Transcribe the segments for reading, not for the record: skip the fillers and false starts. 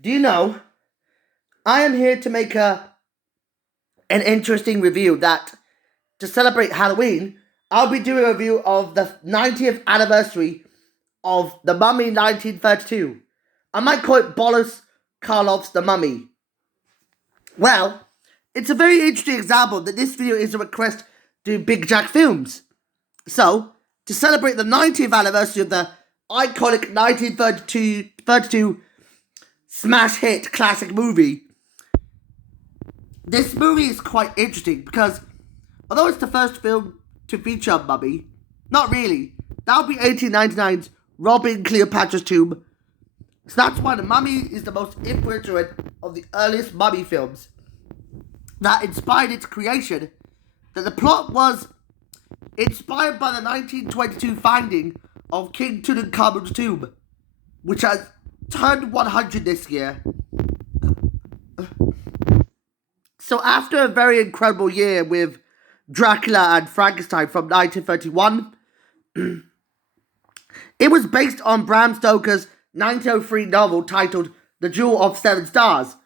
Do you know, I am here to make an interesting review that, to celebrate Halloween, I'll be doing a review of the 90th anniversary of The Mummy 1932. I might call it Boris Karloff's The Mummy. Well, it's a very interesting example that this video is a request to Big Jack Films. So, to celebrate the 90th anniversary of the iconic 1932 smash hit classic movie, this movie is quite interesting because although it's the first film to feature a mummy, not really. That would be 1899's robbing Cleopatra's tomb. So that's why The Mummy is the most influential of the earliest mummy films that inspired its creation. That the plot was inspired by the 1922 finding of King Tutankhamun's tomb, which has turned 100 this year. So after a very incredible year with Dracula and Frankenstein from 1931, it was based on Bram Stoker's 1903 novel titled The Jewel of Seven Stars.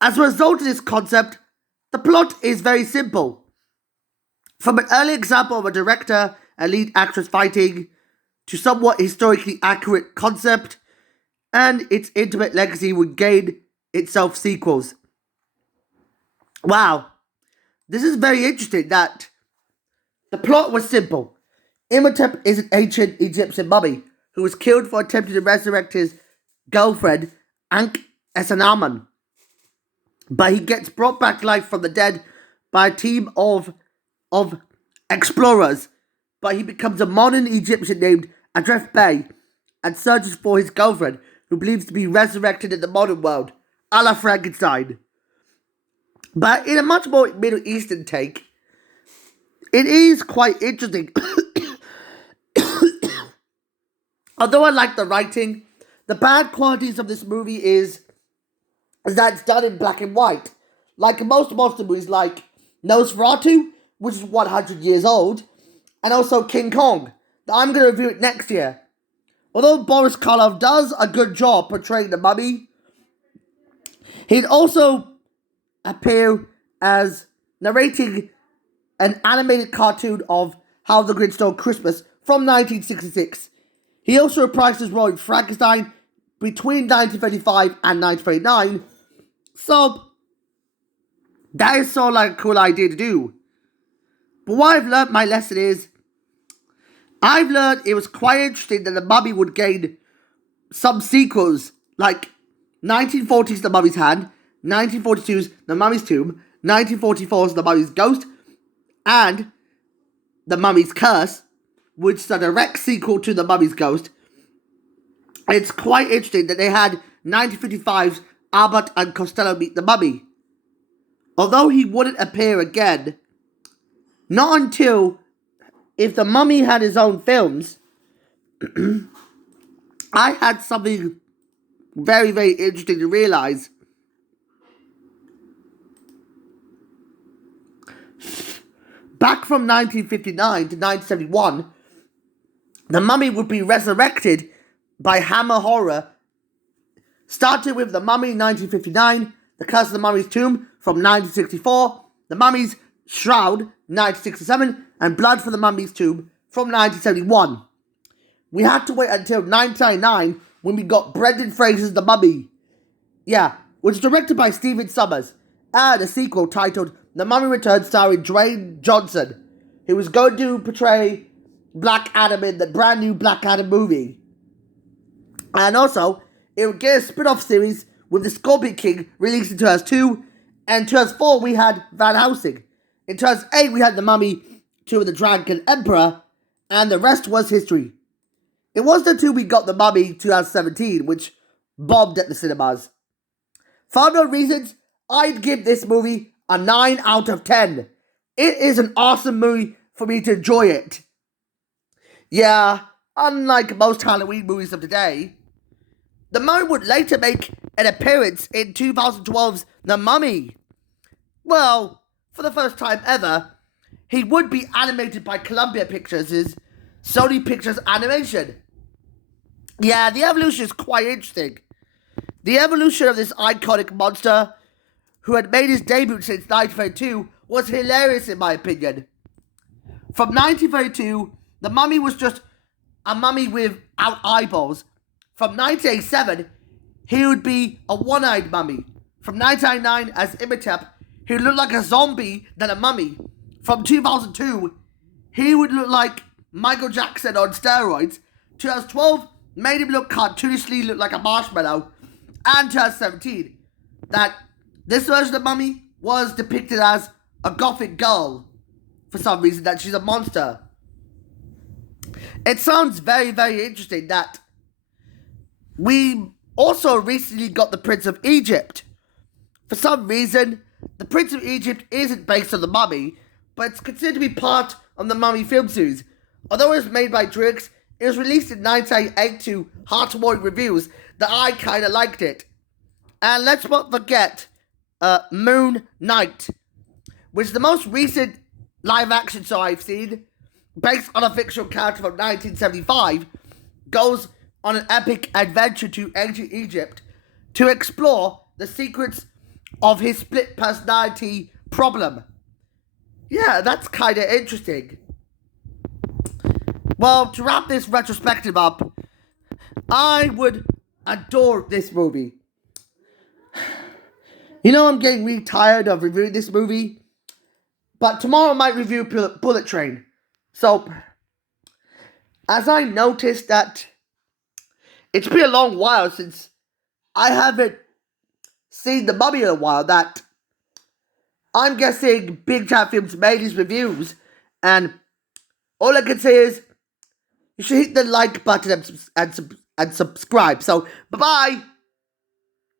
As a result of this concept, the plot is very simple. From an early example of a director and lead actress fighting, to somewhat historically accurate concept, and its intimate legacy would gain itself sequels. Wow, this is very interesting that the plot was simple. Imhotep is an ancient Egyptian mummy who was killed for attempting to resurrect his girlfriend, Ankh-Esanaman. But he gets brought back to life from the dead by a team of explorers. But he becomes a modern Egyptian named Adref Bey and searches for his girlfriend, who believes to be resurrected in the modern world, a la Frankenstein. But in a much more Middle Eastern take, it is quite interesting. Although I like the writing, the bad qualities of this movie is that it's done in black and white. Like most monster movies like Nosferatu, which is 100 years old, and also King Kong, that I'm going to review it next year. Although Boris Karloff does a good job portraying the mummy, he'd also appear as narrating an animated cartoon of How the Grinch Stole Christmas from 1966. He also reprised his role in Frankenstein between 1935 and 1939. So, that is sort of like a cool idea to do. But what I've learned my lesson is, I've learned it was quite interesting that the mummy would gain some sequels, like 1940's The Mummy's Hand, 1942's The Mummy's Tomb, 1944's The Mummy's Ghost, and The Mummy's Curse, which is a direct sequel to The Mummy's Ghost. It's quite interesting that they had 1955's Abbott and Costello Meet the Mummy. Although he wouldn't appear again, not until if the Mummy had his own films, I had something very, very interesting to realize. Back from 1959 to 1971, the Mummy would be resurrected by Hammer Horror, starting with The Mummy 1959, The Curse of the Mummy's Tomb from 1964, The Mummy's Shroud 1967, and Blood for the Mummy's Tomb from 1971. We had to wait until 1999 when we got Brendan Fraser's The Mummy. Yeah, which was directed by Stephen Sommers, and a sequel titled The Mummy Returns starring Dwayne Johnson, who was going to portray Black Adam in the brand new Black Adam movie. And also, it would get a spin-off series with the Scorpion King released in 2002, and in 2004 we had Van Helsing. In 2008 we had The Mummy, Two of the Dragon Emperor, and the rest was history. It wasn't until we got The Mummy 2017, which bombed at the cinemas. For unknown reasons, I'd give this movie a 9 out of 10. It is an awesome movie for me to enjoy it. Yeah, unlike most Halloween movies of today, the Mummy would later make an appearance in 2012's The Mummy. Well, for the first time ever, he would be animated by Columbia Pictures' Sony Pictures Animation. Yeah, the evolution is quite interesting. The evolution of this iconic monster, who had made his debut since 1932, was hilarious in my opinion. From 1932, the mummy was just a mummy without eyeballs. From 1987, he would be a one-eyed mummy. From 1999, as Imhotep, he would look like a zombie than a mummy. From 2002, he would look like Michael Jackson on steroids. 2012 made him look cartoonishly look like a marshmallow. And 2017, that this version of Mummy was depicted as a gothic girl. For some reason, that she's a monster. It sounds very, very interesting that we also recently got the Prince of Egypt. For some reason, the Prince of Egypt isn't based on the Mummy, but it's considered to be part of the Mummy film series. Although it was made by DreamWorks, it was released in 1982 heartwarming reviews that I kinda liked it. And let's not forget Moon Knight, which is the most recent live-action show I've seen, based on a fictional character from 1975, goes on an epic adventure to ancient Egypt to explore the secrets of his split personality problem. Yeah, that's kind of interesting. Well, to wrap this retrospective up, I would adore this movie. You know, I'm getting really tired of reviewing this movie, but tomorrow I might review Bullet Train. So, as I noticed that it's been a long while since I haven't seen The Mummy in a while, that I'm guessing Big Time Films made these reviews, and all I can say is you should hit the like button and subscribe. So, bye-bye!